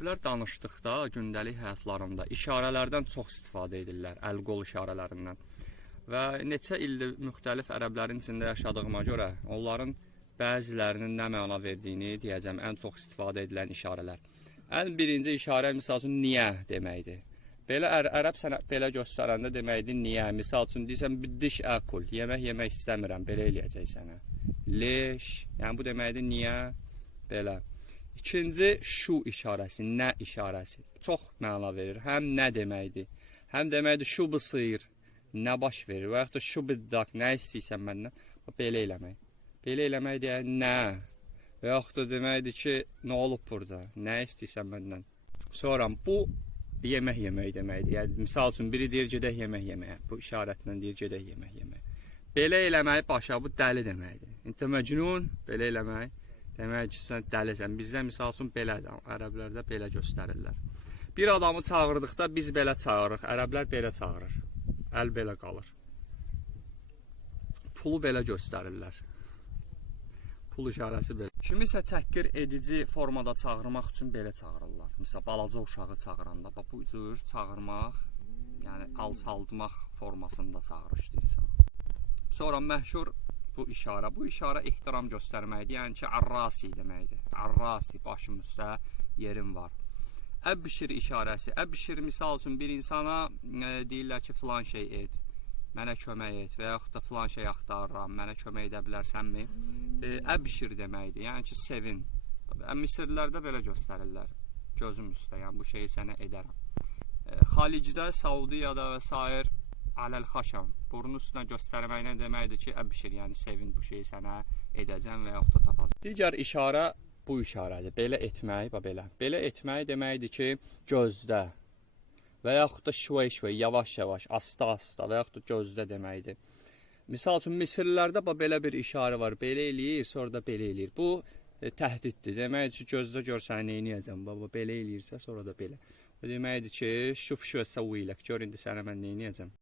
Ərəblər danışdıqda gündəlik həyatlarında işarələrdən çox istifadə edirlər, əl-qol işarələrindən. Və neçə ildir müxtəlif ərəblərin içində yaşadığıma görə onların bəzilərinin nə məna verdiyini deyəcəm, ən çox istifadə edilən işarələr. Ən birinci işarə misal üçün niyə deməkdir. Belə ərəb sənə belə göstərəndə deməkdir niyə. Misal üçün deyirsən bidiş əkul, yemək yemək istəmirəm, belə eləyəcək sənə. Leş, yəni bu deməkdir niyə, belə. İkinci şu işarəsi, nə işarəsi. Çox məna verir. Həm nə deməkdir, həm deməkdir şu bısıyır, nə baş verir. Və yaxud da şu biddak, nə istəyirsən məndən, belə eləmək. Belə eləmək deyək, nə. Və yaxud da deməkdir ki, nə olub burada, nə istəyirsən məndən. Sonra bu yemək yemək deməkdir. Yəni, misal üçün biri deyir gedək yemək yeməyə. Bu işarətlə deyir gedək yemək yeməyə. Belə eləmək başa, bu dəli deməkdir. İntə məcnun, belə eləmək. Demək ki, sən dəlisən. Bizdə misal üçün belədir. Ərəblərdə belə göstərirlər. Bir adamı çağırdıqda biz belə çağırırıq. Ərəblər belə çağırır. Əl belə qalır. Pulu belə göstərirlər. Pul işarəsi belə. Kimisə təhqir edici formada çağırmaq üçün belə çağırırlar. Məsələn, balaca uşağı çağıranda bu cür çağırmaq, yəni alçaldmaq formasında çağırır insan. Sonra məşhur bu işarə ehtiram göstərməkdir. Yəni ki, arrasi deməkdir. Arrasi, başım üstə yerim var. Əbşir işarəsi. Əbşir misal üçün bir insana deyirlər ki, filan şey et, mənə kömək et və yaxud da filan şey axtarıram, mənə kömək edə bilərsənmi? Əbşir deməkdir. Yəni ki, sevin. Misirlərdə belə göstərirlər. Gözüm üstə, yəni bu şeyi sənə edərəm. Xalicdə, Saudiyada və s. Aləl-xaşam, burun üstünə göstərməklə deməkdir ki, əbşir, yəni sevin bu şeyi sənə edəcəm və yaxud da tapacam. Digər işarə bu işarədir. Belə etmək, belə. Belə etmək deməkdir ki, gözdə və yaxud da şüvey-şüvey, yavaş-yavaş, asta-asta və yaxud da gözdə deməkdir. Misal üçün, Misirlərdə belə bir işarə var. Belə eləyir, sonra da belə eləyir. Bu təhdiddir. Deməkdir ki, gözdə gör səni neyniyəcəm. Baba, belə eləyirsə, sonra da belə. O deməkdir ki, şuf-şüvə səvviyələk, gör indi sənə mən neyniyəcəm.